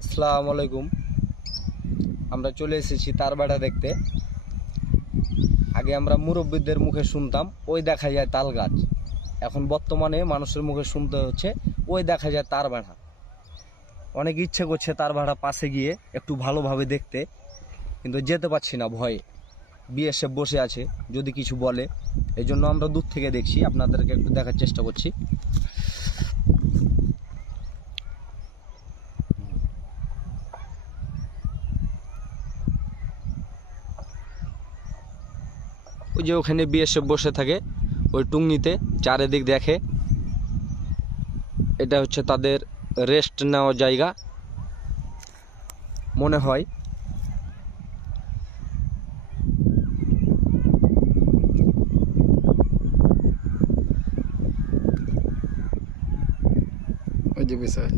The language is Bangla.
আসসালামু আলাইকুম। আমরা চলে এসেছি তারবাড়া দেখতে। আগে আমরা মুরব্বীদের মুখে শুনতাম ওই দেখা যায় তাল গাছ, এখন বর্তমানে মানুষের মুখে শুনতে হচ্ছে ওই দেখা যায় তার বাড়া। অনেক ইচ্ছে করছে তার ভাড়া পাশে গিয়ে একটু ভালোভাবে দেখতে, কিন্তু যেতে পারছি না ভয়ে। বিএসএফ বসে আছে, যদি কিছু বলে, এই জন্য আমরা দূর থেকে দেখছি, আপনাদেরকে একটু দেখার চেষ্টা করছি। ওই যে ওখানে বিএসএফ বসে থাকে ওই টুঙ্গিতে, চারিদিক দেখে। এটা হচ্ছে তাদের রেস্ট নেওয়ার জায়গা মনে হয়। ওই যে বিষয়